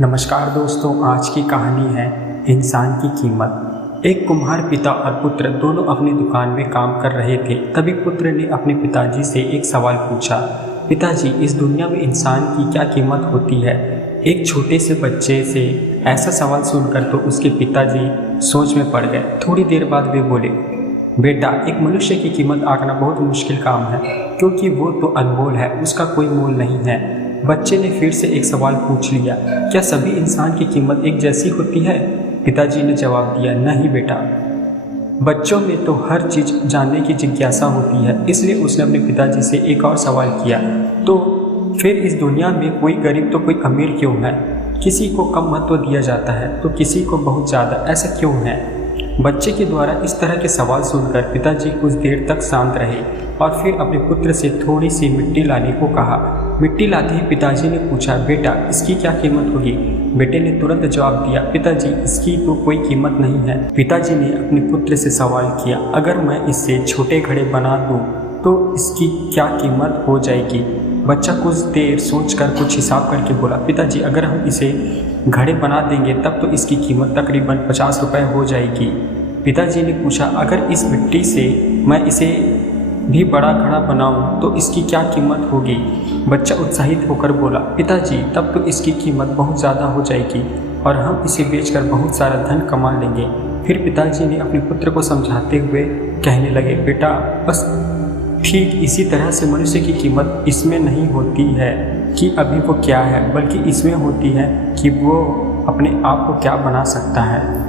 नमस्कार दोस्तों, आज की कहानी है इंसान की कीमत। एक कुम्हार पिता और पुत्र दोनों अपनी दुकान में काम कर रहे थे। तभी पुत्र ने अपने पिताजी से एक सवाल पूछा, पिताजी, इस दुनिया में इंसान की क्या कीमत होती है? एक छोटे से बच्चे से ऐसा सवाल सुनकर तो उसके पिताजी सोच में पड़ गए। थोड़ी देर बाद वे बोले, बेटा, एक मनुष्य की कीमत आंकना बहुत मुश्किल काम है, क्योंकि वो तो अनमोल है, उसका कोई मोल नहीं है। बच्चे ने फिर से एक सवाल पूछ लिया, क्या सभी इंसान की कीमत एक जैसी होती है? पिताजी ने जवाब दिया, नहीं बेटा, बच्चों में तो हर चीज़ जानने की जिज्ञासा होती है। इसलिए उसने अपने पिताजी से एक और सवाल किया, तो फिर इस दुनिया में कोई गरीब तो कोई अमीर क्यों है? किसी को कम महत्व दिया जाता है तो किसी को बहुत ज़्यादा, ऐसा क्यों है? बच्चे के द्वारा इस तरह के सवाल सुनकर पिताजी कुछ देर तक शांत रहे और फिर अपने पुत्र से थोड़ी सी मिट्टी लाने को कहा। मिट्टी लाते ही पिताजी ने पूछा, बेटा, इसकी क्या कीमत होगी? बेटे ने तुरंत जवाब दिया, पिताजी, इसकी तो कोई कीमत नहीं है। पिताजी ने अपने पुत्र से सवाल किया, अगर मैं इससे छोटे घड़े बना दूं तो इसकी क्या कीमत हो जाएगी? बच्चा कुछ देर सोचकर कुछ हिसाब करके बोला, पिताजी, अगर हम इसे घड़े बना देंगे तब तो इसकी कीमत तकरीबन 50 रुपये हो जाएगी। पिताजी ने पूछा, अगर इस मिट्टी से मैं इसे भी बड़ा घड़ा बनाऊं तो इसकी क्या कीमत होगी? बच्चा उत्साहित होकर बोला, पिताजी, तब तो इसकी कीमत बहुत ज़्यादा हो जाएगी और हम इसे बेचकर बहुत सारा धन कमा लेंगे। फिर पिताजी ने अपने पुत्र को समझाते हुए कहने लगे, बेटा, बस ठीक इसी तरह से मनुष्य की कीमत इसमें नहीं होती है कि अभी वो क्या है, बल्कि इसमें होती है कि वो अपने आप को क्या बना सकता है।